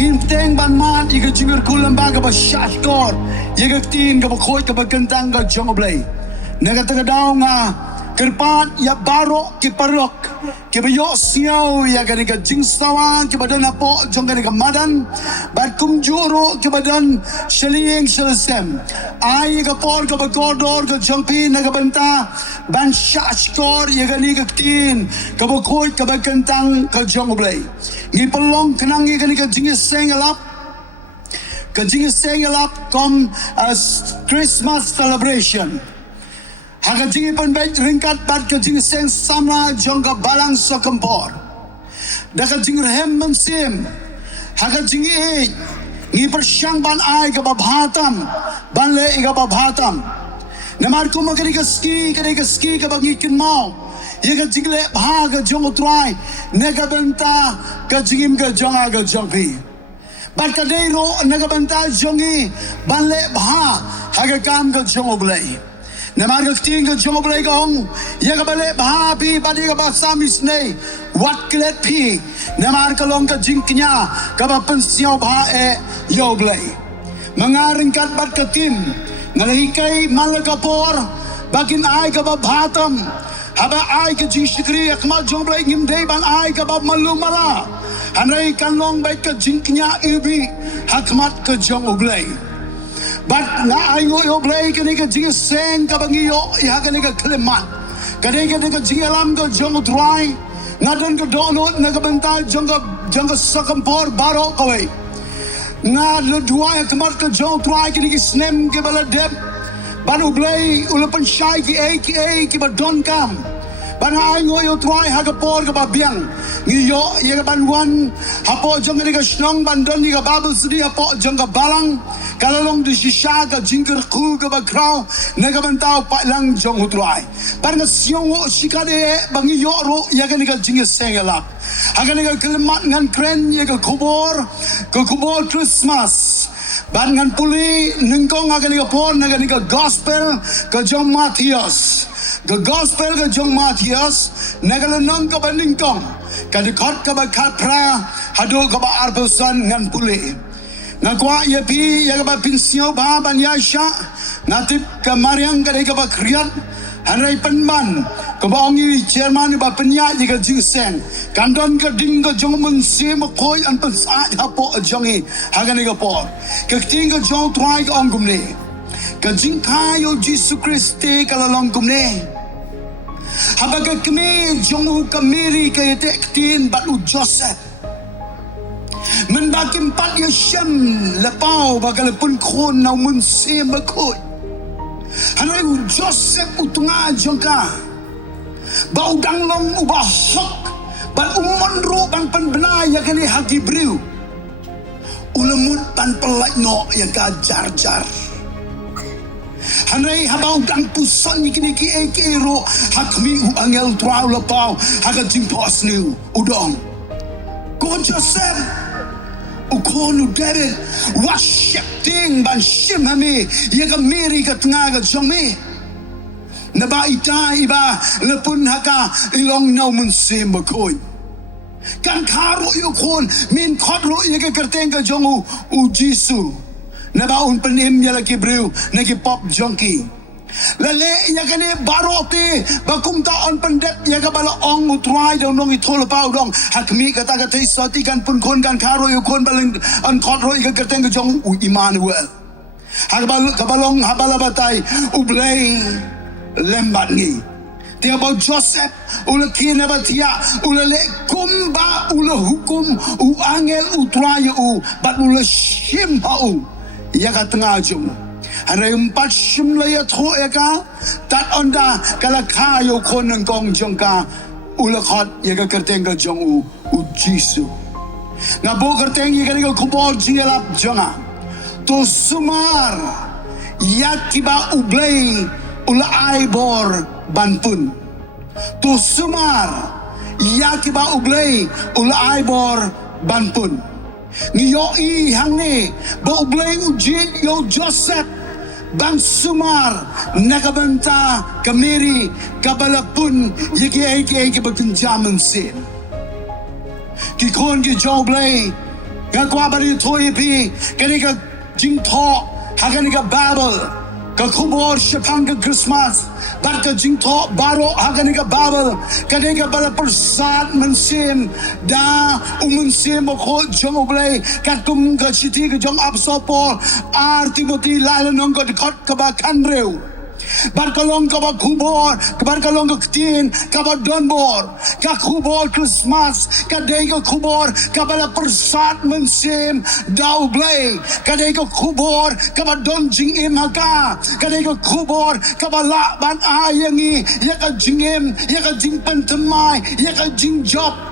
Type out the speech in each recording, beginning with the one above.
ngin teng ban man iga jingur kulam baga ba shashkor iga tin ga ba khoi ga ba kentang ga jong oblay naga taga daw nga kerpan ya baro ki parok ki bayo siaw ya gani ka jingstawan ki badan apo jong gani ka madan bat kum juro ki badan shaling shalsem ai ga por ka ba kodor ka jong pi na ka banta ban shashkor ya gani ka tin ka ba khoi ka ba kentang ka jong oblay ngi pelong kenang ya gani ka jingis sengalap ka jingis sengalap kom Christmas celebration haga jingi pan bet ringkat bat ka jingi seng samla jongga balang sokampor daka jingi rehem mensim haga jingi ngi persyang ban ai ka babhatam ban le ka babhatam namar ko magari ka ski ka bangi kin mau ye ka jingi le bha ka jong utrai ne ka benta ka jingim ka jonga ka jongpi bat ka deiro ne ka benta jongi ban le bha haga kam ka jong oblay namar ka ting ka jong oblay ka hong ye ka bale bha pi badi ka ba samis ne wat klet pi namar ka long ka jing knya ka ba pensiaw bha e yo oblay mangaring kat bat ka tim ngalahikay malagapor bagin ay ka ba bhatam haba ay ka jing shikri akmal jong oblay ngimday ban ay ka ba malumala hanay kan long bait ka jing knya ibi hakmat ka jong oblay bat nga ay yo oblay kani ka jing seng ka bangiyo iha kani ka klemat kani ka jing alam ka jong utray nga don ka donot na ka banta jong ka sakampor baro kaway nga luduay akmat ka jong utray kani ka snem ka baladeb ban oblay ulapan syay ki ba don kam ban ay yo utray hagapor ka ba biang ngiyo iya ka banwan hapo jong kani ka snong ban don ni ka babel sudi hapo jong ka balang kalalong di shisha ka jingker ku ka bakraw nagabantao pa lang jong utray parang siyong shikade bangi yoro yaga niga jingis sengalap haga niga kelemat ngan kren yaga kubor Christmas ban ngan puli nengkong haga niga pon haga niga gospel ka jong Matias the gospel ka jong Matias nagalanong ka ba nengkong kadikot ka ba kapra hado ka ba arbosan ngan puli ngakwa ya pi ya ka pinsyo ba ban ya sha natip ka mariang ka ka ba kriat hanai penman ka ba ongi chairman ba penya ya ka jingsen kandon ka ding ka jong mun se ma koi an pan sa ha po jongi ha ka ni ka po ka ting ka jong try ka ongum ne ka jing ka yo Jesus Christe ka lalong kum ne haba ka kme jong ka meri ka yete tin bat u Joseph mendakim pat ya syam lepau bakal pun khon nau mun se makoi hanai u Joseph utunga jongka bau dang long ubah hok ban umon ro ban pen bena ya kali haki briu ulemut ban pelai no ya ka jar hanai habau dang pusan niki eke ro hakmi u angel trau lepau haga jimpos niu udong ko Joseph ukonu David worship ting ban shim hami yaga miri ka tanga ka jongmi naba ita iba lepun haka ilong nau mun sim bakoi kan karo yo kon min khodro yaga kerteng ka jongu u Jisu naba un penim yala kibreu nagi pop jonki lale yaga ne barote bakum ta on pendep yaga bala ong utrai dong nong itol pau dong hakmi kata kata sati kan pun kon kan karo yo kon balang an khodro yaga kerteng ka jong u Emmanuel kabalong habala batay ublay lembat ngi Tia bau Joseph ula kina batia ula le kumba ula hukum u angel utraya u bat ula shimha u yaga tengah jom Harai empat shim laya tho eka tat onda kala kayo koneng kong jongka ula khot yaga kerteng ka jong u Jisu ngabo kerteng yaga ni kubor jingalap jonga to sumar yakiba ublay ula aibor banpun to sumar yakiba ublay ula aibor banpun ngiyo i hangne ba ublay ujin yo Joseph bang sumar nakabanta kamiri kabalapun yaki bakenjaman sin kikon ki joblay Ngakwa bari toi pi kanika jingtho haganika Babel ka khubor shapang ka Christmas bat ka jingtho baro haganika Babel kanika bala persat mensim da umensim ko jong oblay kat kum ka city ka jong apsopol Timothy lalanong ka dikot ka ba kanreu Barkalong ka ba kubor, barkalong ka tin, ka ba donbor, ka kubor Christmas, ka day ka kubor, ka ba la persat mensim daw blay, ka day ka kubor, ka ba don jing im haka, ka day ka kubor, ka ba la ban ayangi, ya ka jingim, ya ka jing pantamay, ya ka jing job.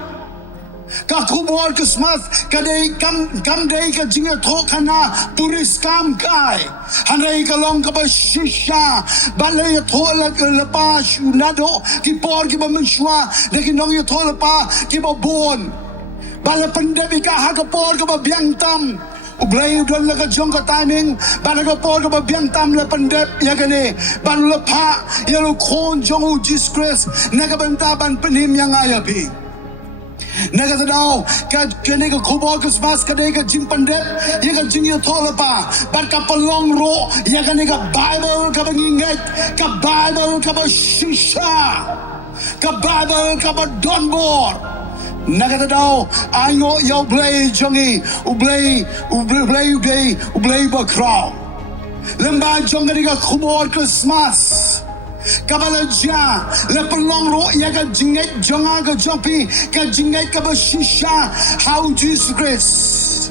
Ka kubor Christmas kadai kam dai ka jinga tho khana puris kam kai hanai ka long ka ba shisha balai tho la pa shunado ki por ki ba menshwa de ki nong tho la pa ki ba bon bala pandebi ka ha ka por ka ba biang tam Ublay udon la ka jong ka timing bala ka por ka ba biang tam la pandep ya gane ban la pa ya lo khon jong u disgrace na ka banta ban panim yang ayapi Nagatadaw, kanega kubol Christmas, kanega jimpandep, yaga jingyo tolapa, bat kapalong ro, yaga nega Bible kabangingit, ka Bible kabashisha, ka Bible kabadonbor. Nagatadaw, ayo yo blay jongi, ublay bakraw. Lemba jonga nega kubol Christmas. Kabalaja, lepelong ro ya ka jinget jonga ka jopi ka jinget ka bashisha how Jesus Christ.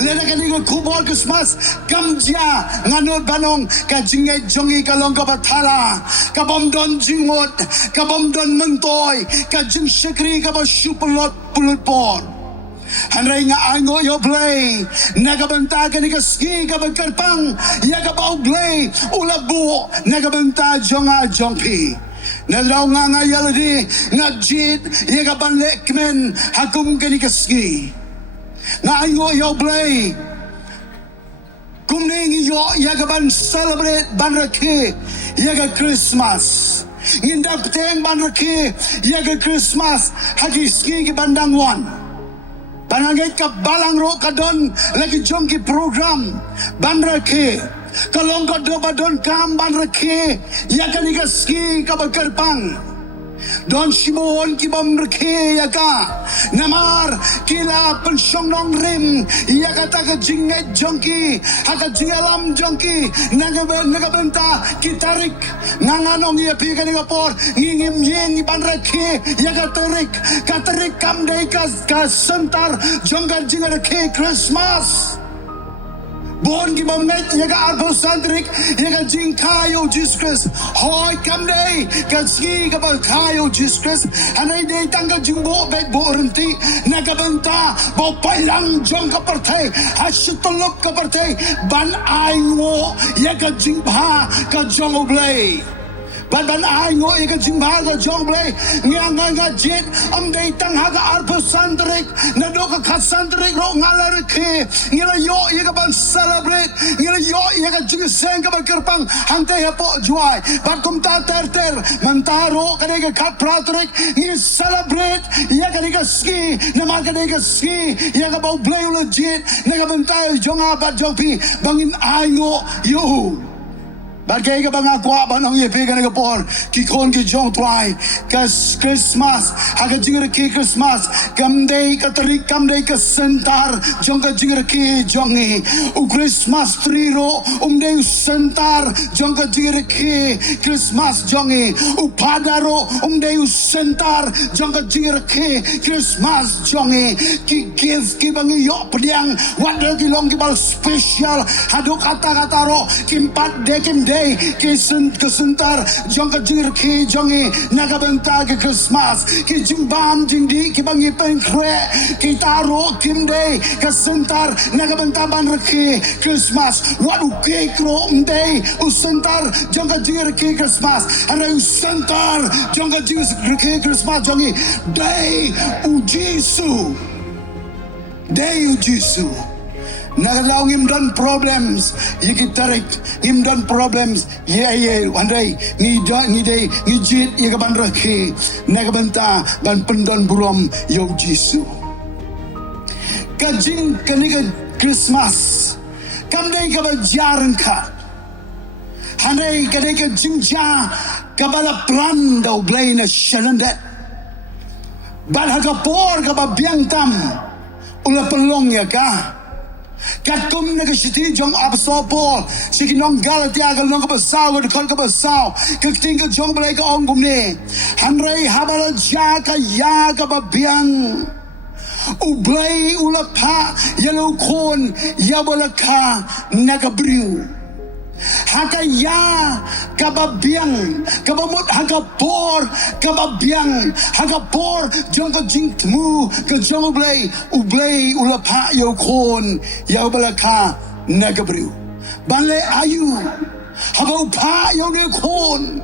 Lena ka ni kubol Christmas kamja nganod banong ka jinget jongi ka long ka batala ka bomdon jingot ka bomdon mentoy ka jing shakri ka basupulot pulutpor. Hanray nga ango yo blay nagabanta ka ni kaski ka bagkarpang yaga bao blay ulabu nagabanta jonga jongpi nadraw nga yaladi nga jit yaga banlekmen hakum ka ni kaski nga ango yo blay kumning yo yaga ban celebrate banraki yaga Christmas ngindap teng banraki yaga Christmas hagiski ki bandang one Panangay ka balang ro ka don lagi jongki program banrake kalong ka do ba don kam banrake ya ka ni ski ka bagkarpang don simon ki bamrake ya ka namar kila pensyong nong rim ya kata ka jinget jongki haka jingalam jongki nagabenta kitarik nanganong ya pi ka ni kapor ngingim yeng banrake ya katarik kam day ka sentar jongka jingarake Christmas Bon ki mamet yaga arbo sandrik yaga jing kayo Jesus Christ hoy kam day kaski ka ba kayo Jesus Christ anay day tangga jingbo bet bo renti nagabenta bo palang jong ka partay hasutulok ka partay ban ay mo yaga jingba ka jong oblay ban ay ngo yaga jingba ka jong oblay nga jit am day tang haga arbo sandrik nado ka kasandrik ro ngalarike ngila yo yaga ban celebrate ngila yo yaga jingiseng ka bagkarpang hantay hapo juay bat kumta terter mantaro kanega kat pratrik ngi celebrate yaga niga ski naman kanega ski yaga bau blay legit naga bantay jonga bat jongpi bangin ay ngo yo Bagay ka ba nga kwa ba nang yepe ka nagapor kikon ki jong tuay kas Christmas haga jingar ki Christmas kamday katarik kamday ka sentar jong ka jingar ki jongi u Christmas tree ro umday sentar jong ka jingar ki Christmas jongi u padaro umday sentar jong ka jingar ki Christmas jongi ki gift ki bangi yo pediang wonder ki long ki bal special hado kata ro kimpat de kimde kesentar jong ka jingir ki jongi nagabenta ke Christmas ki jimbam jingdi ki bangi penkre ki taro kimde kesentar nagabenta ban reki Christmas wadu ke kro mde usentar jong ka jingir ki Christmas ara usentar jong ka jingir ki Christmas jongi day u Jesu Nagalaw ngimdan problems yikitarik ngimdan problems ye one day ni day ni jit yikaban rakhi nagabanta ban pendon burom yo Jesu kajing kaniga Christmas kamdai ka bajaran ka hanai kadai ka jingja kabala plan daw blay na shanandat ban hagapor ka babiang tam ula pelong ya ka kat kum na kashiti jong absopol sige nong galatia gal nong kabasaw ka kon kabasaw kakting ka jong blay ka ong gumne hanrai habala ja ka ya ka babiang ublay ulapa yellow kon yabalaka nagabriw hakaya kababiang kabamut hagapor kababiang hagapor jong ka jingtmu ka jong ublay ulapa yo kon yabalaka nagabriw bale ayu habaw pa yo ne kon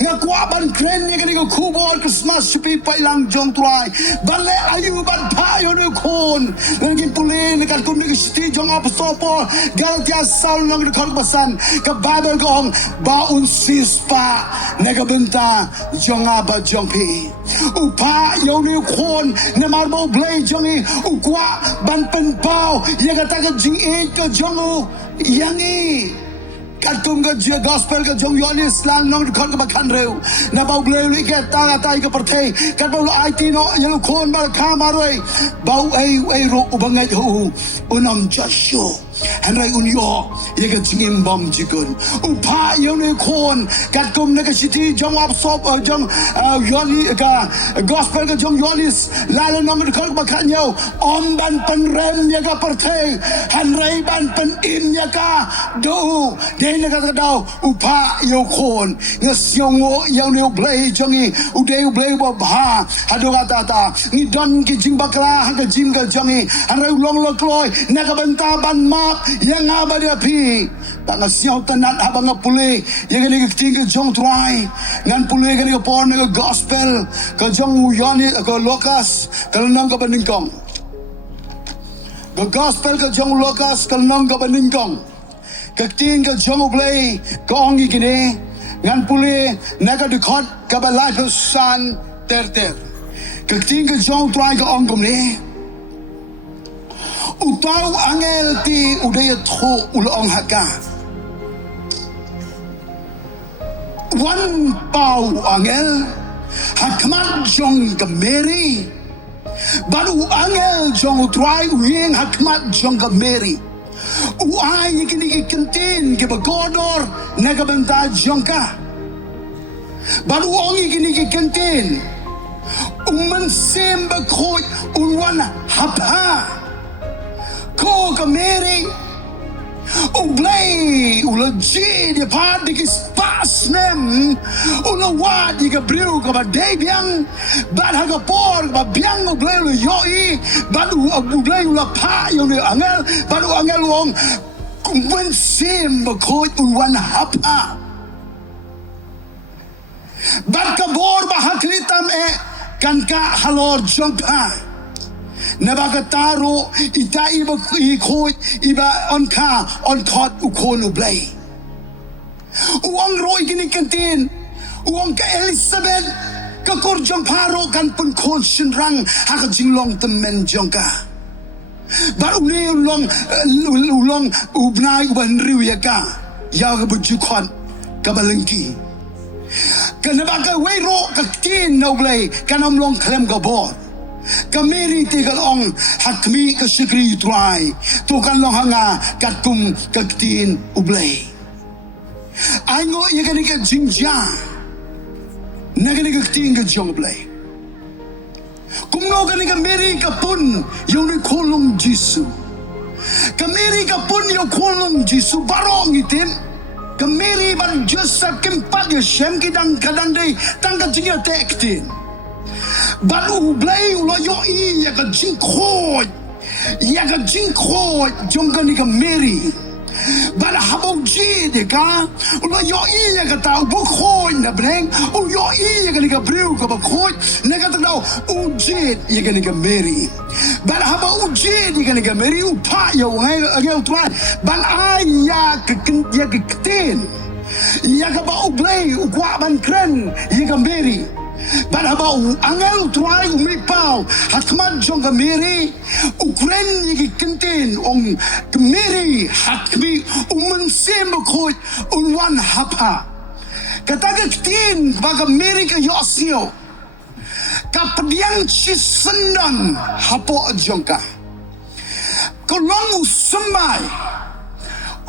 nga kuaban kren ni kani ko kubol Christmas supi pa ilang jong tuay bale ayu ban pa yo ne kon lagi puli ni kan kum ni sti jong apostol Galatia Saul nang ni kon basan ka Bible ko baun sispa nagabenta jong aba jong pi upa yo ne kon ne marbo blay jong i ukwa ban pen pau ya kata ka jing e ka jong yangi katum ka jia gospel ka jong yonis lang nong kon ka bakan reu na bau bleu li ke ta ta ka partei ka bau IT no yelo kon ba ka maroi bau ai ro ubangai hu unam jasho hanrai unyo ye ka jingim bom jikun upa yo ne kon katum na ka city jong absorb jong yoni ka gospel ka jong yonis lalo nong kon ka bakan yo om ban pen rem ye ka partei hanrai ban pen in ye ka do na kata daw upa yo kon ngasyongo yaw ne ublay jongi uday ublay babha hado kata ta ni don ki jing bakla ha ka jing ka jongi anrai long lo kloy na ka banta ban map yang abada pi ta ngasyaw tanat habang puli yang ni ka ting ka jong try ngan puli ka ni ka por na gospel ka jong uyani ka lokas kalnang ka baningkong ka gospel ka jong lokas kalnang ka baningkong kakting ka jong ublay ka ongi kini ngan puli naga dikot ka balay san ter kakting ka jong try ka ong kumni utaw angel ti udaya tho ulong haka wan pau angel hakmat jong ka Mary baru angel jong try uyeng hakmat jong ka Mary uay kini kentin ke bagodor nagabanta jongka baru ongi kini kentin umansim bakhoy unwan hapha ko ka Mary ublay ulaji di padi ki spasnem ulawa di ka briu ka badebiang bad ha ka por ba biang ublay lu yoi bad ublay ulapa yo ne angel bad angel wong kumwensim bakoy unwan hapa bad ka bor ba haklitam kan ka halor jongpa nabakataro ita iba ikot iba on kot ukon ublay uang roy gini kantin uang ka Elizabeth ka korjong paro kan pun kon sinrang haka jinglong temen jongka bar ulong ubnay uban riw yaka ya ka bujukon kabalengki kanabaka wayro kaktin na ublay kanamlong klem gabor Kameri tigal ong hakmi ka sigri try tukan long hanga katum kaktin ublay aingo yagani ka jingja nagani ka kaktin ka jong ublay kumno gani ka meri ka pun yung ni kolong Jisu kameri ka pun yung kolong Jisu barong itin kameri ban Diyos sa kimpat ya siyem kidang kadang day tangka jingya tektin ban ublay ulayo ya ka jingkhoy jong ka ni ka Mary ban habong jid ka ulayo ya ka tao bukhoy na breng uyo ya ka ni ka briw ka bakhoy na ka tao ujid ya ka ni ka Mary ban habang ujid ya ka ni ka Mary upa ya ngay utran ban ya ka ktin ya ka ba ublay ukwa ban kren ya ka Mary But about angel try umipau hatman jong kamiri Ukraine yigi kentin ong kamiri hatmi umensim koit unwan hapa kataga tin baga miri ka yosio kapdiang chisendang hapo jongka kolong usembay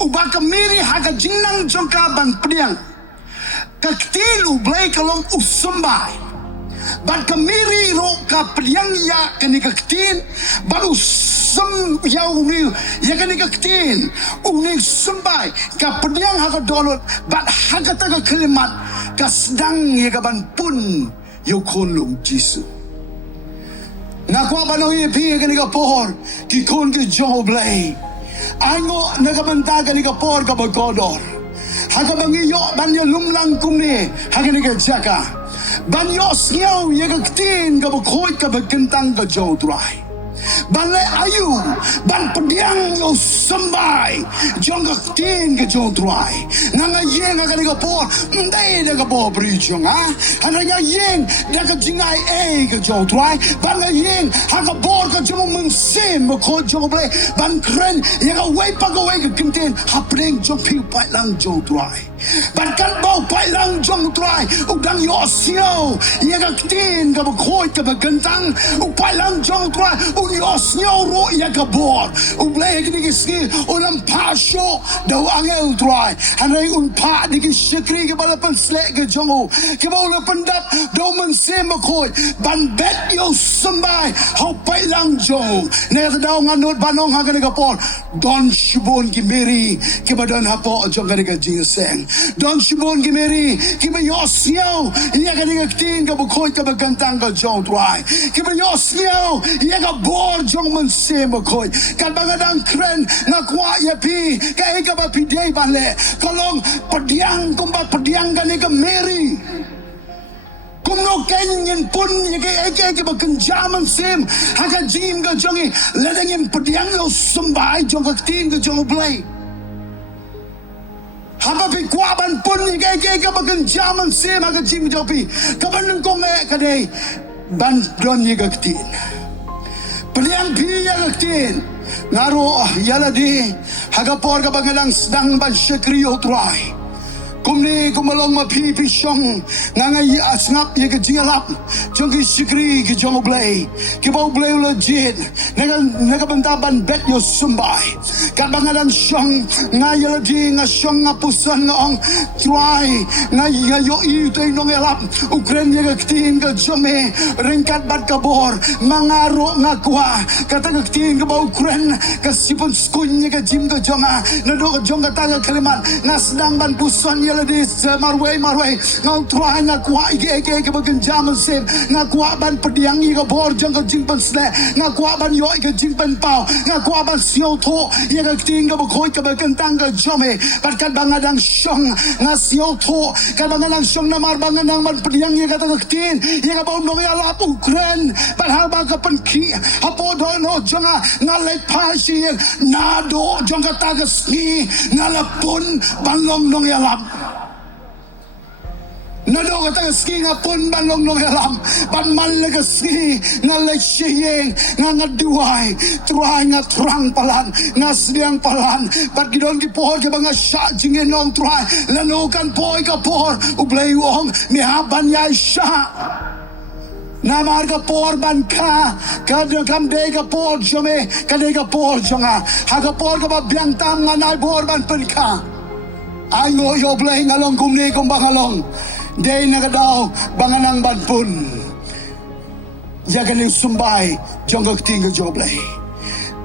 ubaka miri haga jingnang jongka ban pdiang kaktil ublay kalong usembay ban kamiri ro kapdiang ya kanikatin ban usem ya unil ya kanikatin unil sembay kapdiang haga dolot ban haga taga kelimat kasdang ya kaban pun yokonlum jisu nakwa bano yepi kanika por ki kon ke joblay ango nakabanta kanika por ka bagodor haga bangiyo banyo lumlang kumni haga nika jaka banyo syaw yagaktin ka bakoy ka bagkentang ka jodray Balai ayu, ban pediang yo sembay, jonggak tin ke jodrai. Nanga yeng akan digapor, ndai digapor brijong ah. Hananya yeng daga jingai ke jodrai, ban yeng hagapor ke jomo mengsim ko joble, ban kren yang away pagaway ke kintin, hapring jong piu pai lang jodrai. Ban kan bau pai lang jodrai, udang yo siao, yagaktin ke bakoy ke bagkentang, upai lang jodrai. Unios nyoro ya kabor ublay kini kiski ulam pasyo daw angel try hanay unpa diki shikri ke balapan slek ke jongo ke bawla pandap daw mensem makoy ban bet yo sembay how pai lang jongo ne daw nganot banong haga ni kapor don shibon ki meri ke badan hapo jong ka ni jingseng don shibon ki meri ke ba yosyo ya ka ni tin ka bukoy ka bagantang ka jong try ke ba yosyo ya ka bor jong mensem koy kan bangadang kren ngakwa ya pi ka ika ba pidei bale kolong pediang kumba pediang kan ika meri kumno kenyin pun ika ba kenjaman sim haka jim ga jongi ledengin pediang yo sembai jong ka tin ga jong blay haba pi kwaban pun ika ba kenjaman sim haka jim jopi kaban kong kadai ban don ika tin Peliang piya kaktin ngaro yaladi hagapor ka bangalang sedang ban syekriyo try kumni kumalong mapipi siyong ngangay asngap ya kajingalap jong ki syekri ki jong oblay ki ba oblay legit nagabantaban bet yo sumbay kat bangalang siyong ngayaladi nga siyong ngapusan ngaong try ngayo ito'y nong elap ukren ya kaktin ka jome ringkat bat kabor mangaro ngakwa katagaktin ka ba ukren kasipon skunya ka jim ka jonga nado ka jong kataga kaliman nga sedang ban puson yaladi marway ngau try ngakwa ike ka baganjaman sim ngakwa ban pediang ika bor jong ka jimpan sle ngakwa ban yo ika jimpan pao ngakwa ban siyo to ya kaktin ka bakoy ka bagantang ka jome patkat bangadang syong nga siyo to ka bangadang syong namar bangadang ban pediang ika tagaktin ika ba unong yalap ukren panhalba ka panki hapo dono jonga ngalay pasi nado jong ka tagasni ngalapun banlong nong yalap nado ka tagasni ngapun banlong nong yalam ban malagaski ngalay siyeng ngaduay truay nga trang palan ngasliang palan bat gidon gipohor ka mga sya jingin nong truay lanukan poy ka por ublay wong mihaban yay sya namar ka por ban ka kadam de ka por jome kade ka por jonga haga por ka ba biang tam nga nai bor ban pen ka ay ngo yo blay ngalong kumni kum bangalong day nakadaw banganang ban pun yagan sumbay jong ka tinga joblay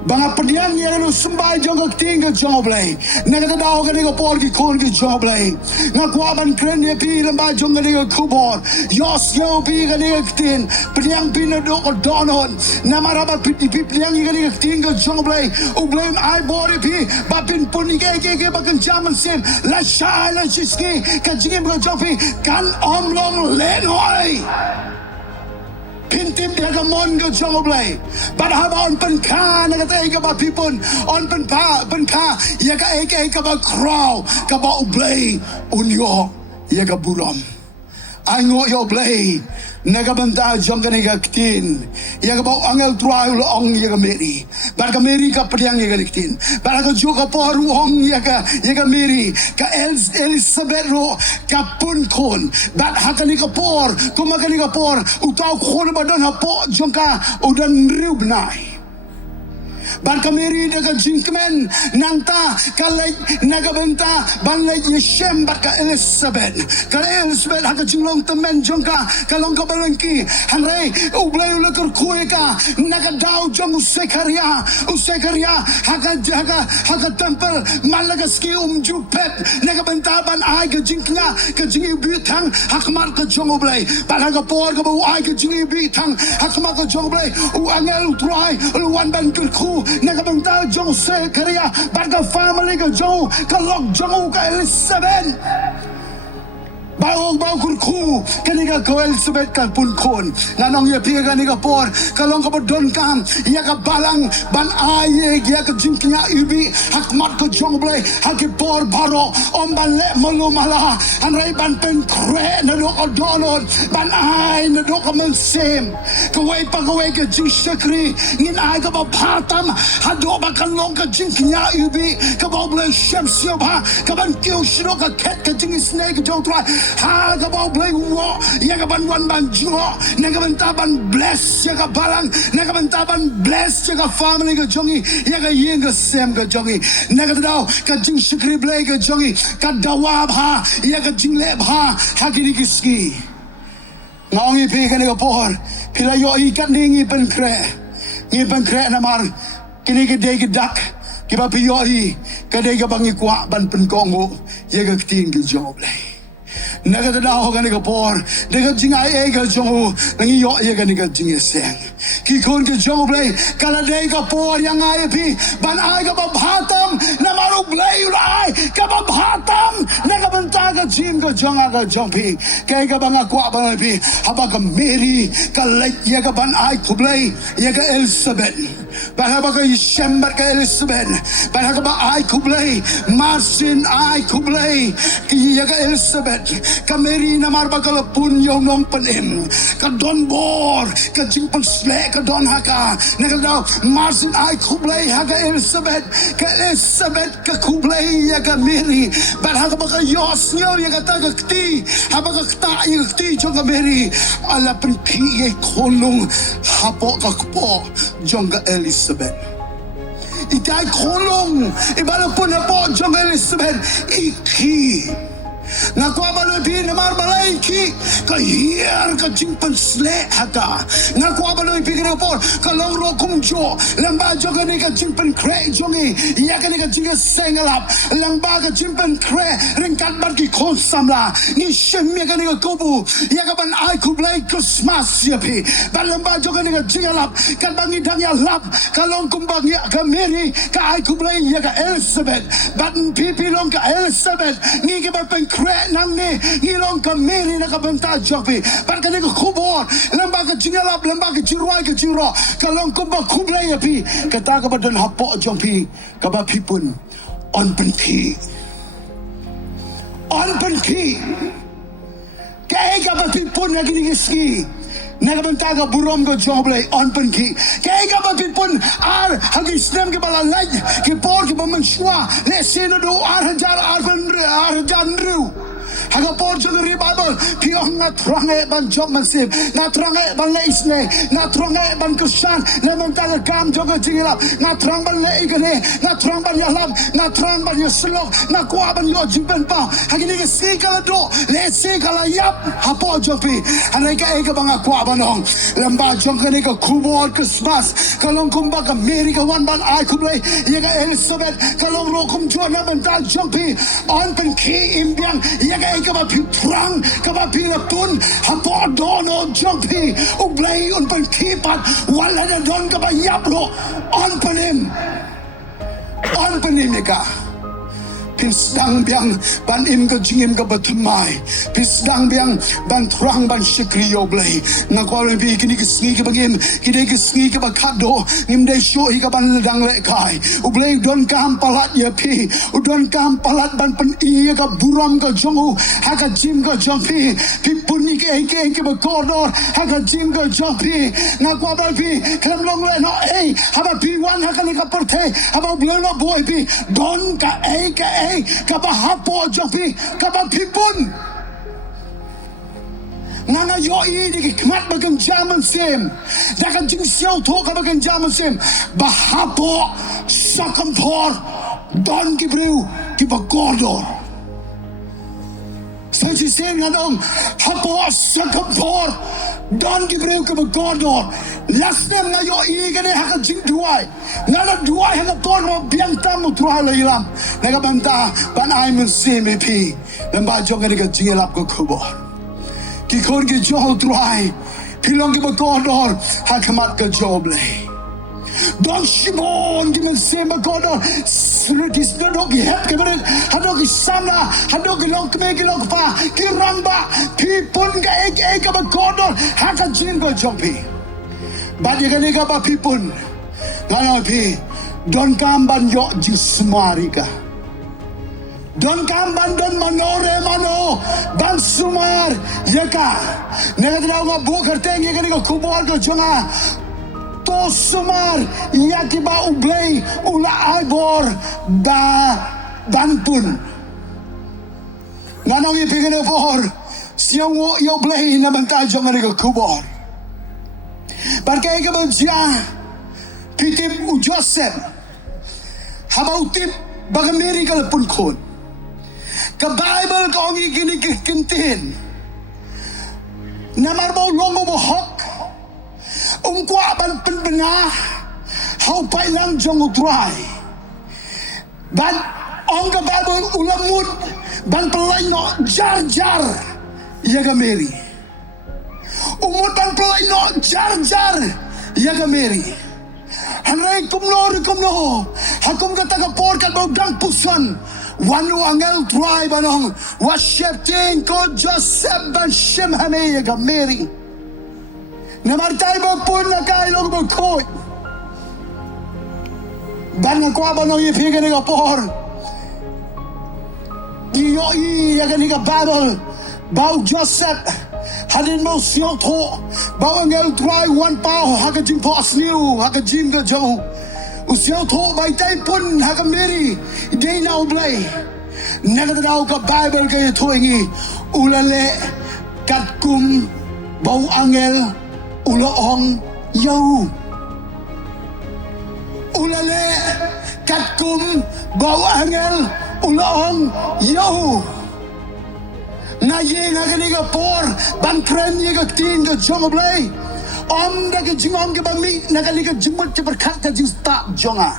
banga pediang yang sumbay jong ka tinga joblay nakadaw ka ni ka por ki kon ki joblay ngakwa ban kren ye pi lamba jong ka ni ka kubor yos yo pi ka ni ka tin pediang pinado ko donon namaraba pediang ka ni ka tinga joblay ublay ay bori pi bapin pun ke bagan jaman sim la sha la shiski ka jingim ka jopi kan omlong lenoy Pintip dia gamon ke joblay padahal on penka nakatay ka ba pipon on penka ya ka ka ba crow ka ba ublay unyo ya ka buram ango yo blay Nagabanta jong kaniga ktin. Yaga ba angel truay ong yaga Mary. Barka Mary ka padiang yaga ktin. Barka juga poru ong yaga Mary. Ka Elizabeth ro ka pun kon. Bat hakani ka por. Kumakani ka por. Utaw kon badan hapo jong ka udan riubnay. Barka Mary daga jinkmen nanta kalay nagabenta banlay Yeshem barka Elizabeth haka jinglong temen jongka kalong kabalangki hanray ublay ulakar kuy ka nagadaw jong usekaria haka temple malagaski jupet nagabenta ban ay ka jinkna ka jingi bitang hakmar ka jong ublay balaga por ka bu ay ka jingi bitang hakmar ka jong ublay angel utray ulwan ban ku nagabanta jong Sekaria barka family ka jong kalok jong ka Elizabeth Bawang kurku kaniga ko Elizabeth ka punkon nanong ya piga kaniga por kalong ka bodon kam ya ka balang ban aye ya ka jinknya ubi hakmat ko jong blay haki por baro om ban le molo mala anray ban pen kre na do ko dolon ban ay na do ka mensem kaway pagaway ka jing shakri ngin ay ka ba patam hado ba kalong ka jinknya ubi ka ba blay shamsyo ba ka ban kiyo shiro ka ket ka jing snake jong try ha kabaw blay wo ya kaban wan ban jo nagabantaban bless ya kabalang nagabantaban bless ya ka family ka jongi ya ka yin ka sem ka jongi nagadaw ka jing shikri blay ka jongi ka dawab ha ya ka jing leb ha hakini kiski ngongi pi ka ni ka por pila yo ikat ni ngi pen kre na mar kini ka day ka dak kiba pi yo i ka day ka bangi kwa ban pen kongo ya ka ktin ka jong blay Nagadao ka ni kapor, nagajingay ay ka jongo, nangiyo ay ka ni kajingiseng. Kikon ka jongo blay, kaladay ka por yang ay pi, banay ka babhatam, na marublay ulay, ka babhatam, nagabanta ka jim ka jonga ka jongpi, kay ka bang akwa ba pi, haba ka Mary, kalay ya ka banay kublay, ya ka Elizabeth. Baka ba ka Yeshember ka Elizabeth, baka ba ay kublay, Marcin ay kublay, kaya ka Elizabeth, ka Mary na marbagala punyo nong panim, ka Don Bor, ka Jingpan Sle, ka Don Haka, nakadaw, Marcin ay kublay, haka Elizabeth, ka kublay, ka Mary, baka ba ka Yos nyo, ka tagakti, haba ka kta, kti, ka Mary, alapan ki, kolong, hapo ka po, jong ka Elizabeth. Itay kolong, ibala po na po, jong Elizabeth, iki. Ngakwa baloy na marbalay ki kahir ka jingpan sle haka ngakwa baloy na por kalong ro kumjo lamba joga ni ka jingpan kre jongi ya ka ni ka jinga sengalap lamba ka jingpan kre ringkat bar ki khon samla ni shemya ka ni ka kubu ya ka ban ai kublay Christmas ya pi balamba joga ni ka jingalap kan bangi dang ya lap kalong kumbang ya ka Mary ka ai kublay ya ka Elizabeth ban pipi long ka Elizabeth ni ka ban kre nang ni ngilong ka Mary na kabanta jopi par ka ni ka kubor lamba ka jingalap lamba ka jiruay ka jiro kalong kumbang kublay ya pi kata ka ba don hapo jopi ka ba pipun on penki kaya ka ba pipun na ginigiski nagabanta ka burom ko joblay on penki kaya ka ba pipun ar hagi snem ke balalay ke por ke bamanswa le sino do arhajar ru haga por jogo revival pio nga trange ban job mansip na trange ban leisne na trange ban kushan na manta kam jogo jingila na trang ban le igane na trang ban yalam na trang ban yoslok na kwa ban yo jimben pa hagini ke sikala do le sikala yap hapo jopi anai ka ega banga kwa banong lamba jong ka kubor Christmas kalong kumba ka Mary ka wan ban ai kublay yaga Elizabeth kalong ro kum jo na mental jopi on pen ki imbiang yaga ka ba pitrang ka ba pinapun hapo dono jopi ublay on pen kipat wala na don ka ba yapro on penim ka pin sedang biang ban im ka jingim ka batumai pin sedang biang ban terang ban syukriyo blai na ko bi kini kisngi ka bangim kini kisngi ka bakado ngim dei sho hi ka ban ledang le kai u blai don kam palat ya pi u don kam palat ban pen i ka buram ka jongu ha ka jim ka jong pi pun ni ke ba kodor ha ka jim ka jong pi na ko ba pi klam long le no ha ba pi wan ha ka ni ka porte ha ba blai no boy pi don ka ka ba hapo jong pi ka ba pi pun ngana yo i di kmat bagan jaman sem dakan jing siau to ka bagan jaman sem ba hapo sakampor don ki breu ki ba kodor so si sen ngadong hapo sakampor don ki breu ki ba kodor lasnem na yo i gane haka jing duai ngana duai hanga por mo biang tamu truha la ilam naga banta ban ai mun sem pi lamba jonga ga jing elap ko kubor ki kon ki johol truai pilong ki ba kodor hakamat ka joble Don Shimon ki man sema kodor srukis na do ki hep ke beren hado ki samna hado ki long kme ki long pa ki ramba pi pun ka ek ka ba kodor haka jin ko jompi ba di ka ba pi pun ngana pi don kamban yo jismarika don kamban don manore mano ban sumar yaka nega dra nga bu karte nge ka kubol ko jonga to sumar yaki ba ublay ula aibor da banpun nanong ipigin por siyang wo yo blay na bantay jonga ni kubor barkay ka ba siya pitip u Joseph habautip baga miracle pun kon ka Bible ko ang ikinikintin na marbaw longo mo hok kwa ban penbena hau pai lang jong utrai ban ong ka Bible ulamut ban pelai no jar yaga Mary umut ban pelai no jar yaga Mary hanai kumno hakum kata ka por kat bau dang pusan wanu angel try banong wasyepting ko Joseph ban shem hame yaga Mary namartay ba pun na kailog ba koy ban nga kwa banong ipigan nga por iyo yaga ni ka Bible bau Joseph hadin mo siyo to bau angel try one pao haga jim po asniu haga jim ga jo usiyo to bay tay pun haga Mary day na ublay nagatadaw ka Bible kayo tuwingi ulale katkum bau angel uloong yaw ulale katkum bau angel uloong yaw na ye nga ganiga por ban kren ye ga tin ga jongoblay om da ga jingom ga bami na ganiga jimut ke berkat ka jista jonga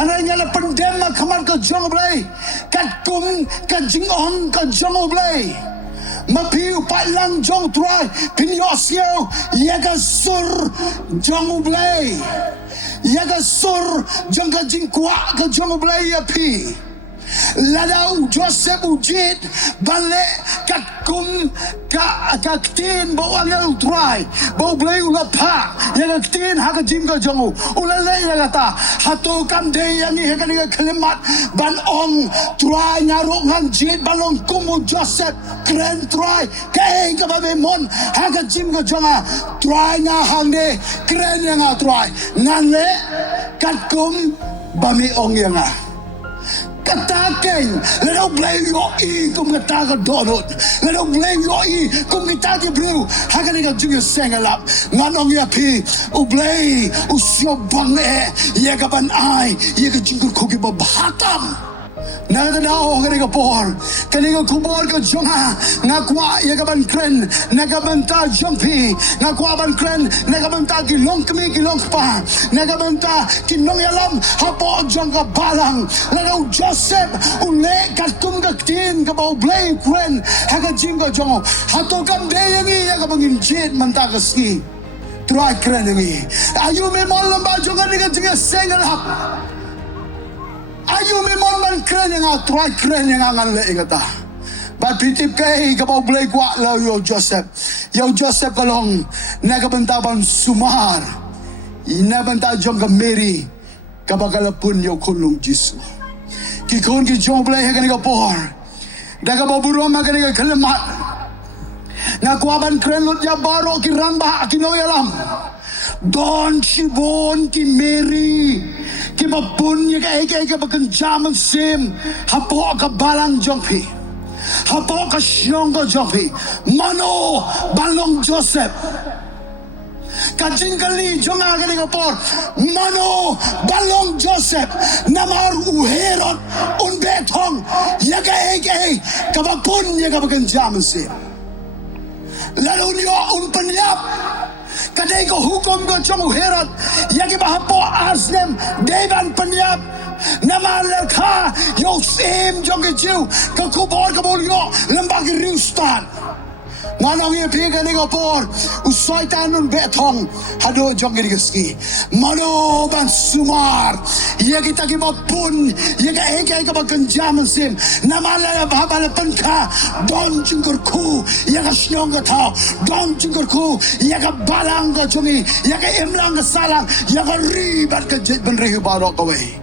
anay nga la pandema kamar ka jongoblay katkum ka jingom ka jongoblay mapiu palang jong try pinyosyo yaga sur jong ublay yaga sur jong ka jingkwa ka jong ublay api ladau Joseph ujit bale katkum ka kaktin bau angel try bau blay ulapa yaga ktin haka jim ka jongu ulale yaga ta hatu kam de yani haka ni kalimat ban ong try nyarok ngan jit balong kumu Joseph kren try kay ka ba mon haka jim ka jonga try nga hangde kren nga try nganle katkum bami ong yanga kataken lalo blame yo I kum kata ka donut lalo blame yo I kum kita ki blue haka ni ka jungi sengalap nganong ya pi u blay u syo bang ya ka ban ai ya ka jungur ko ki bahatam nagatadaw ka ni ka por kaniga kubor ka jonga ngakwa ya ka ban kren nagabanta jompi ngakwa ban kren nagabanta ki long kami ki long pa nagabanta ki nong yalam hapo jong ka balang lalo Joseph ule katkum ka tin ka bau blay kren haka jing ka jongo hato kam deyangi ya ka bangin jit manta ka ski try kren yangi ayu me mon lamba jonga ni ka jinga sengal hap ayu me mon man keren yang try keren yang angan le kata. Bat pitip kai ka bau blai kwa la yo Joseph. Yo Joseph kalong naga bentaban sumar. Ina benta jong ka Mary ka bakala pun yo kulung Jisu. Ki kon ki jong blai ha ka por. Daga bau burom ha ka kelemat. Ngakwaban keren lut ya baro ki ramba akino yalam. Don Shibon ki Mary ki babun ya ka bakan jaman sim hapo ka balang jongpi hapo ka syongo jongpi mano balong Joseph kajingkali jonga ka por mano balong Joseph namar uherot un betong ya ka babun ya ka bakan jaman sim lalu niyo un penyap kadai ko hukum ko jong Herod yagi bahapo asnem devan penyap nama lekha yo sim jong ke jiu ke kubor ke bolio lembag riustan manong ye piga ni ko por usai tanun betong hado jong ke ski mano ban sumar yagi taki bapun yagi eke ke bakan jaman sim nama le bahabal penka don jungkur ku yaga snong ke tau don jungkur ku yaga balang ke jongi yaga emlang ke salang yaga ribat ke jet ben rehu barok away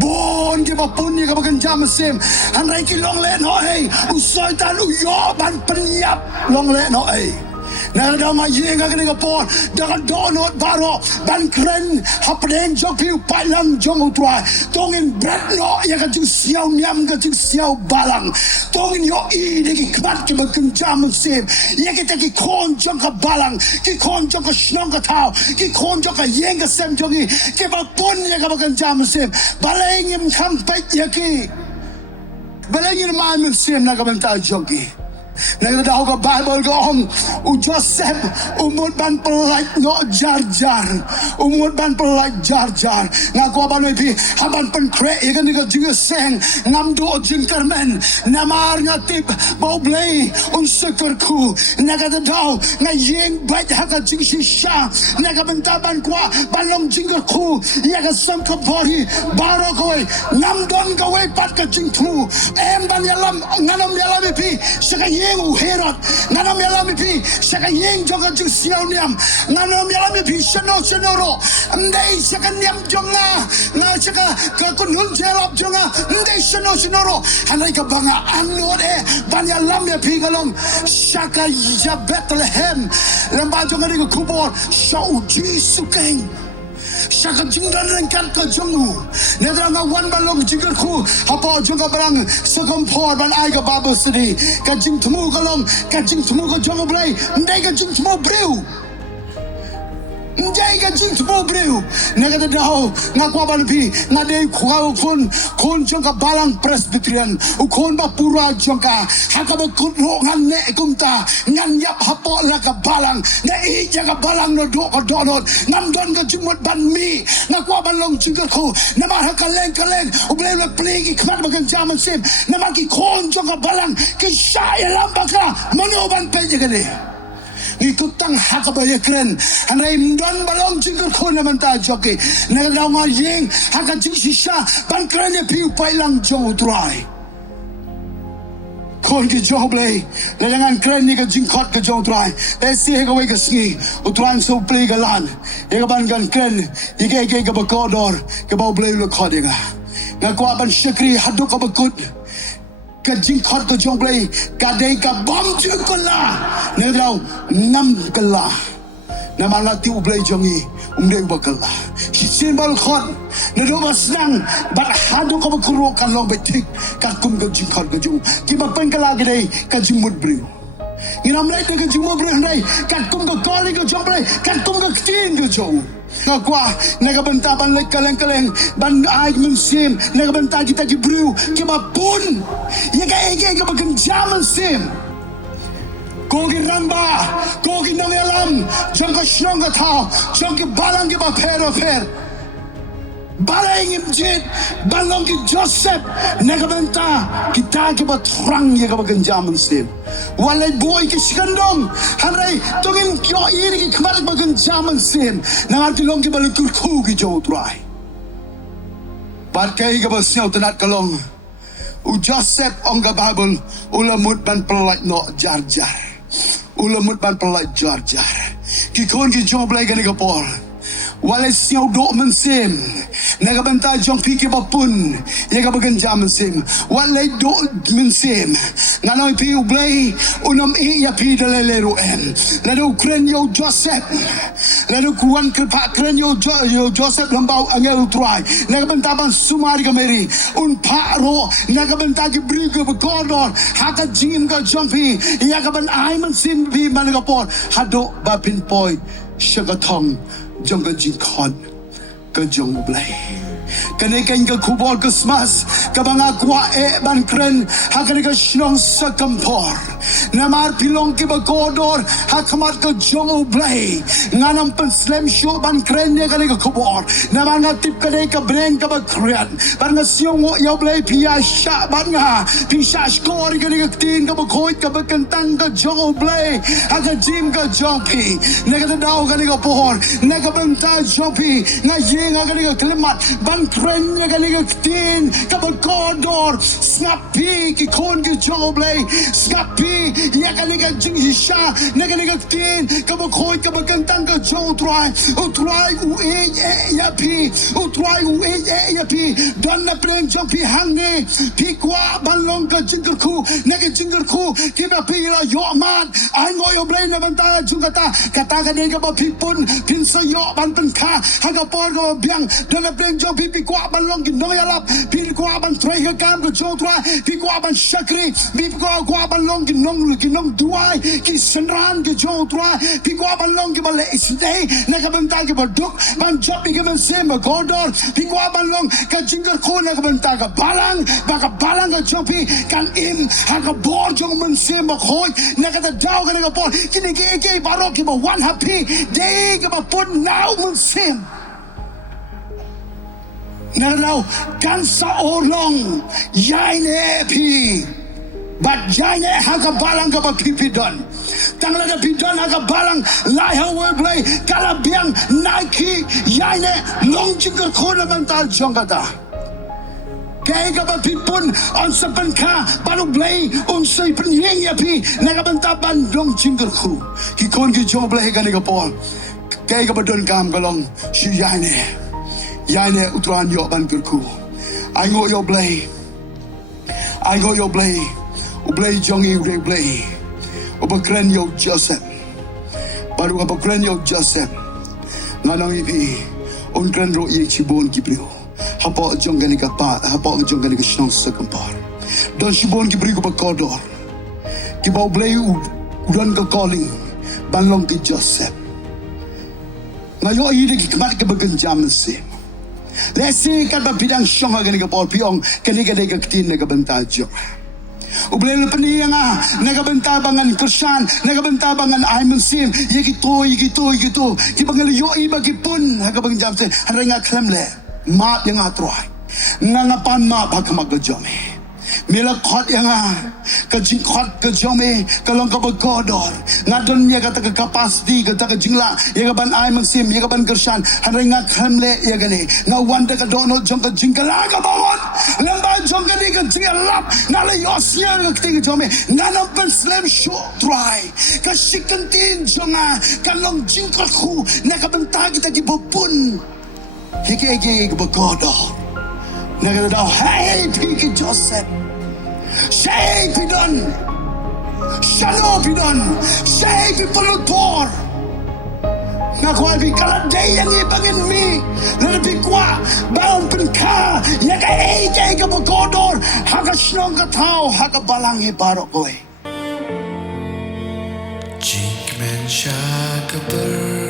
bon ke bapun yaga bakan jaman sim hanrai ki long len hoi usai tan uyo ban penyap long len hoi na da ma yenga ke ni por da donot baro ban kren hapden jok piu palang jong utwa tongin brat no ya ka ju siao nyam ka ju siao balang tongin yo I de ki kmat ke bakan jam sim ya ke ki kon jong ka balang ki kon jong ka snong ka tao ki kon jong ka yenga sem jongi ke ba pon ya ka bakan jam sim balengim kam pe ya ki balengir ma min sim na ka ban ta jongi nagdadaw ka Bible ko o Joseph umod ban pelaj no jar umod ban pelaj jar nga ko ban pi haban pen kre ikan ni ka jinga seng ngam do jing karmen namar nga tip boblay un sekor ku nagdadaw nga yeng bait ha ka jing shisha nagabantaban kwa balong jinga ku ya ka sam ka bori baro ko ngam don ka we pat ka jing tu em ban yalam nganam yalam pi saka yeng Herod nganam yalam pi saka yeng joga ju siaw niam nganam yalam pi senoro ndai saka niam jonga na saka ka kunun jelap jonga ndai senoro hanai ka banga anod ban yalam pi galong saka ya Bethlehem lamba jonga ri kubor shau Jisu keng saka jingdan rengkan ke jongu nedrang wan balong jigar ku apa jonga barang sagam por ban ai ka babu sedi ka jing tumu galong ka jing tumu ka jonga blai ndai ka jing tumu breu ndai ka jing tumu breu negada daw ngakwa ban pi ngade khwa kon jonga balang presbyterian ukon ba pura jonga hakaba kudro ngan ne kumta ngan yap hapo la ka balang na I jaga balang no do ko donot ngam don ka jumot ban mi ngakwa balong jingar ko nama hakaleng ublay le pligi kmat bagan jaman sim nama ki kon jonga balang ki shaya lambaka manoban peje gade itu tang hakaba yekren hanai mdon balong jingar ko naman ta joki nagadaw nga yeng haka jing shisha ban kren ye piu pailang jong utray kon ki joblay lalangan kren ni ka jingkot ka jong utray si hega way ka sngi utran so play galan hega ban gan kren ike ka bakodor ka bawblay lo kodinga ngakwa ban shakri haduk ka bakut ka jingkot ka jonglay ka day ka bom jukula nedraw ngam kala na malati ublay jongi umday bakala sin balkon nedo basnang bat hadu ka bakuro kan long betik ka kum ka jingkot ka jong ki bapen kala gday ka jimut brio nginam lay ka jimut brio nday ka kum ka kali ka jonglay ka kum ka tin ka jong ngakwa nagabanta ban lek kaleng ban ay mensim nagabanta kita ki brew ki mapun yaga ege ka bagang jaman sim kogi ramba kogi nang yalam jong ka shnong ka thaw jong ki balang ki ba fer balang imjit balong ki Joseph nagabanta kita ki ba trang yaga bagang jaman sim walay boy ki sikandong hanray tungin kyo iri ki kamarik bagan jaman sim nangar kilong ki balik kurku ki jo utray bat kay ka ba siyaw tanat kalong Joseph on the Bible ulamut ban pelak no jar jar. Ulamut ban pelak jar jar. Ki kon ki jong blai kan Paul. Wala siyaw do mensim. Nagabanta jong piki bapun. Yaga baganja mensim. Wala do mensim. Nganoy pi ublay unam iya pi dalelero en. Lado kren yo Joseph. Lado kuan kerpa kren yo Joseph lambau angel utrai. Nagabanta ban sumari kameri. Un paro nagabanta ki brigo bekodor. Haka jingim ka jong pi. Yaga ban ay mensim pi managapor. Hado ba pinpoy. Shagatong. Jong ka jingkon ka jong blay kanikan ka kubol ka smas ka mga kwa ban kren hakan ka shnong sa kampor namar pilong ki bagodor hakamat ka jong blay nganam penslem show ban kren ne ka kubor namar nga tip ka ka breng ka ba kren ban nga siyong yo blay pia sha ban nga pisha skor ka tin ka bakoy ka bakantang ka jong blay haka jim ka jong pi nagatadaw ka por nagabanta jopi nga yenga ka klimat ban kren nga tin ka bagodor snapi ki kon ki jong blay snapi ya ka jing hisha tin ka bakoy ka bakantang ka jong utrai ya pi ya pi dan na preng jong pi hangne pi kwa balong ka jingerku jingerku ki ba pi la yo man ai ngoy blay na banta jung kata ka de ka ba pi pun pin sa yo ban pen ka ha ka por ka biang dan na preng jong pi kwa balong ki no ya lap pi kwa ban trai ka kam ka jong trai pi kwa ban shakri pi kwa balong ki nong duai ki senran ki jong trai pi kwa balong ki ba le isdei na ka banta ki ba duk ban job ki man sem ba godor pi kwa balong ka jinger ko na ka banta ka balang ka jong pi kan im ha ka bor jong man sem ba khoi na ka daw ka por kini ke baro ki ba one happy day ka ba pun now man sem na daw kan sa orlong yaine pi but yaine ha ka balang ka ba pipi don tangla da pidon ha ka balang lai ha wordplay kala biang Nike yaine long jinger ko na man tal jong kata kaya ka ba pipun on sa panka baru blay unsay penyeng ya pi nagabanta bandong jingerku hikon ki jong blay ka ni ka Paul kaya ka ba don kam kalong si yaine utran yo bangerku ay ngo yo blay ublay jong i blay ubakren yo Joseph baru ubakren yo Joseph nganong ipi unkren ro i chibon kibriyo hapa jong gani ka pa hapa jong gani ka shnong sa kampar don shibon ki brigo ba kodor ki ba blay uran ka calling banlong ki Joseph ngayo ide ki kamat ka baganjam se lesi ka ba bidang shong gani ka Paul piong kani ka ka tin na ka bantajo ublelo paniya nga nagabantabangan Krisyan nagabantabangan ay mensim yigito ki bangaliyo iba kipun hagabang jamse haray nga klemle mat yang atroy ngapan ma pagkamagajome milakot yang kajingkot kajome kalong kabagodor ngadon niya kata kapasdi kata kajingla yagaban ay mensim yagaban Krisyan haray nga klemle yagani nga wanda kadono jong kajingkala kabawon lamba jong kani kajingalap nalayos niya kati kajome nganampan slam show try kashikantin jong kalong jingkot ku nakabanta kita kibupun hiki kabagodor nagadaw hey Piki Joseph say pidon shalo pidon say pipulutor nakuha bikalanday yang ibangin mi lalabikwa baon pinka yaga ejay kabagodor hagasnong katao hagabalang hibaro koy Jingmen siya kabar